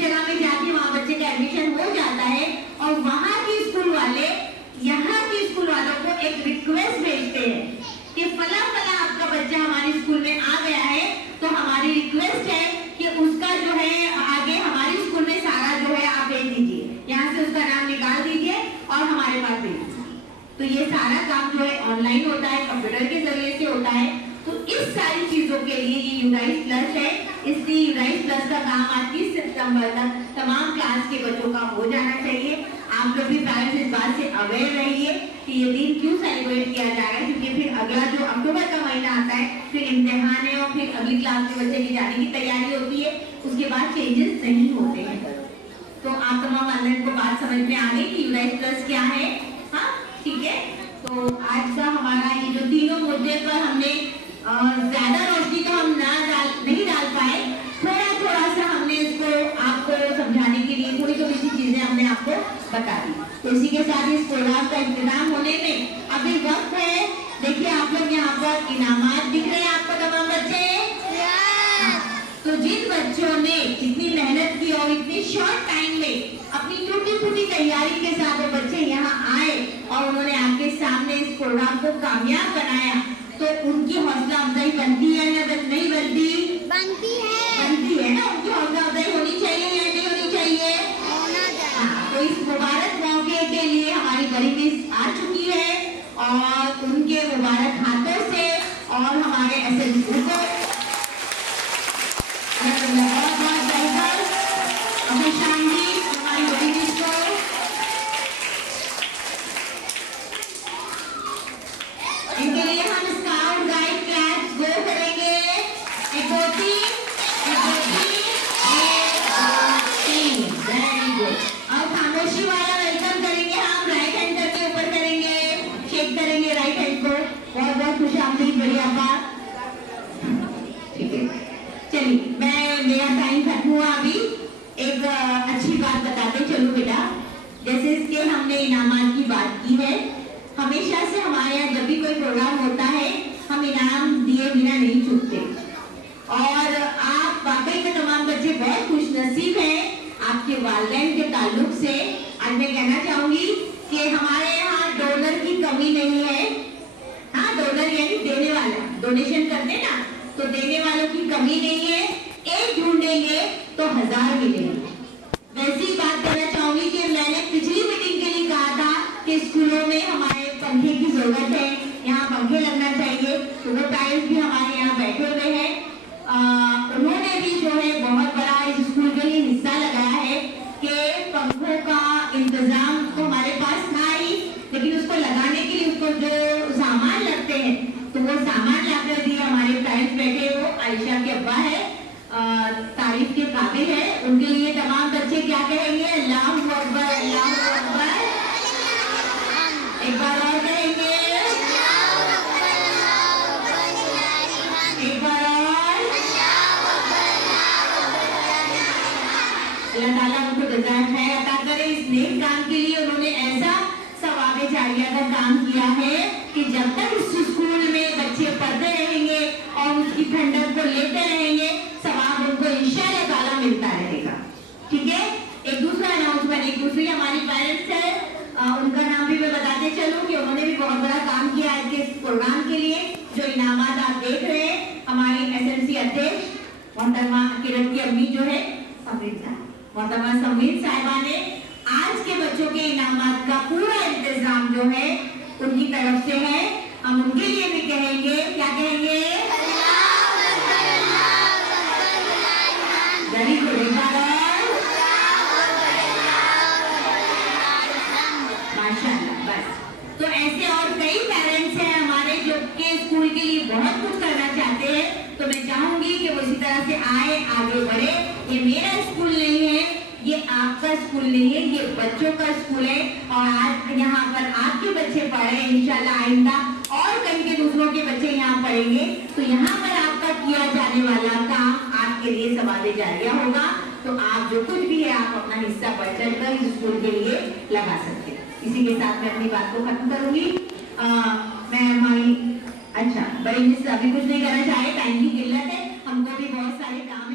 जगह में जाके वहाँ बच्चे का एडमिशन हो जाता है और वहाँ के स्कूल वाले यहाँ के स्कूल वालों को एक रिक्वेस्ट भेजते हैं कि फला फला आपका बच्चा हमारे स्कूल में आ गया है, तो हमारी रिक्वेस्ट है कि उसका जो है आगे हमारे स्कूल में सारा जो है आप भेज दीजिए, यहाँ से उसका नाम निकाल दीजिए और हमारे पास भेज दीजिए। तो ये सारा काम जो है ऑनलाइन होता है, कंप्यूटर के जरिए से होता है। तो इस सारी चीजों के लिए ये यूनाइट प्लस है, इसलिए यूनाइट प्लस का काम आज 30 सितंबर तक तमाम क्लास के बच्चों का हो जाना चाहिए। आप लोग भी पेरेंट्स इस बात से अवेयर रहिए कि ये दिन क्यों सेलिब्रेट किया जा रहा है, क्योंकि फिर अगला जो अक्टूबर का महीना आता है फिर इम्तिहान है और फिर अगली क्लास के बच्चे की जाने की तैयारी होती है, उसके बाद चेंजेस नहीं होते हैं। तो आप तमाम वालिदैन को बात समझ में आ गई कि यूनाइट प्लस क्या है। हाँ ठीक है, तो आज का हमारा ये जो तीनों मुद्दे पर हमने ज्यादा रोशनी तो हम नहीं डाल पाए, थोड़ा सा हमने इसको आपको समझाने के लिए थोड़ी सी चीजें हमने आपको बता दी। तो इसी के साथ इस प्रोग्राम का इंतजाम होने में अभी वक्त है। देखिए आप लोग यहाँ पर इनामात दिख रहे हैं आपको तमाम बच्चे। तो जिन बच्चों ने इतनी मेहनत की और इतनी शॉर्ट टाइम में अपनी टूटी फूटी तैयारी के साथ वो बच्चे यहाँ आए और उन्होंने आपके सामने इस प्रोग्राम को कामयाब बनाया, तो उनकी हौसला अफजाई बनती है ना नहीं बनती? बनती है ना, उनकी हौसला अफजाई होनी चाहिए या नहीं होनी चाहिए? तो इस मुबारक मौके के लिए हमारी बड़ी मिस आ चुकी है और उनके मुबारक हाथों से और हमारे एसएससी को हमारी बड़ी मिस को इनके लिए हम स्काउट गाइड क्लास गो करेंगे। एक दो तीन वेरी गुड। और खामोशी वाला वेलकम करेंगे हम, राइट हैंड करके ऊपर करेंगे, शेक करेंगे राइट हैंड को। बहुत बहुत खुशामदीद, बढ़िया बात। ठीक है, चलिए मेरा टाइम खत्म हुआ। अभी एक अच्छी बात बताते चलो बेटा, जैसे इसके हमने इनामात की बात की है, हमेशा से हमारे यहाँ जब भी कोई प्रोग्राम होता है हम इनाम दिए बिना नहीं छूटते और आप वाकई में तमाम बच्चे बहुत खुशनसीब हैं आपके वालिदैन के ताल्लुक से। आज मैं कहना चाहूंगी कि हमारे यहाँ डोनर की कमी नहीं है। हाँ, डोनर यानी देने वाला, डोनेशन करते ना, तो देने वालों की कमी नहीं है। एक ढूंढेंगे तो 1000 मिलेंगे। वैसी बात कहना चाहूंगी कि मैंने पिछली मीटिंग के लिए कहा था कि स्कूलों में हमारे पंखे की जरूरत है, यहाँ पंखे लगना चाहिए, तो वो टाइल्स भी हमारे यहाँ बैठे हुए हैं। उन्होंने भी जो है बहुत बड़ा इस स्कूल के लिए हिस्सा लगाया है कि पंखों का इंतजाम तो हमारे पास था ही, लेकिन उसको लगाने के लिए उसको जो सामान लगते हैं तो वो सामान लाकर दिए हमारे टाइल्स बैठे। वो आयशा के अब्बा है, तारीफ के काबिल है, उनके लिए तमाम बच्चे क्या कहेंगे? अल्लाहू अकबर, अल्लाहू अकबर। एक बार और कहेंगे, एक बार और। अल्लाह ताला उनको जज़ाए खैर अता करे इस नेक काम के लिए। उन्होंने ऐसा सवाबे जारिया का काम किया है कि जब तक इस स्कूल में बच्चे पढ़ते रहेंगे और उसकी ठंडक को लेते रहेंगे, सवाब उनको इंशाअल्लाह ताला मिलता रहेगा। ठीक है, एक दूसरा अनाउंसमेंट, एक दूसरी हमारी पेरेंट्स है, उनका नाम भी मैं बताते चलूं कि उन्होंने भी बहुत बड़ा काम किया आज के इस प्रोग्राम के लिए। जो इनामात आप देख रहे हैं, हमारी एसएमसी अध्यक्ष मोहतरमा किरण की अम्मी जो है मोहतरमा समीर साहिबा ने आज के बच्चों के इनामात का पूरा इंतजाम जो है उनकी तरफ से है। हम उनके लिए भी कहेंगे, क्या कहेंगे? Very good. माशाल्लाह। बस तो ऐसे और कई पेरेंट्स हैं हमारे जो के स्कूल के लिए बहुत कुछ करना चाहते हैं, तो मैं चाहूंगी कि वो इसी तरह से आए, आगे बढ़े। ये मेरा स्कूल नहीं है, ये आपका स्कूल नहीं है, ये बच्चों का स्कूल है और आज यहाँ पर आपके बच्चे पढ़े, इंशाल्लाह आइंदा और कहीं के दूसरों के बच्चे यहाँ पढ़ेंगे, तो यहाँ पर आपका किया जाने वाला काम आपके लिए सवाबे जारिया होगा। तो आप जो कुछ भी है आप अपना हिस्सा बढ़ चढ़कर इस स्कूल के लिए लगा सकते हैं। इसी के साथ मैं अपनी बात को खत्म करूंगी। मैं हमारी बड़ी मिस अभी कुछ नहीं करना चाहे, टाइम की किल्लत है, हमको भी बहुत सारे काम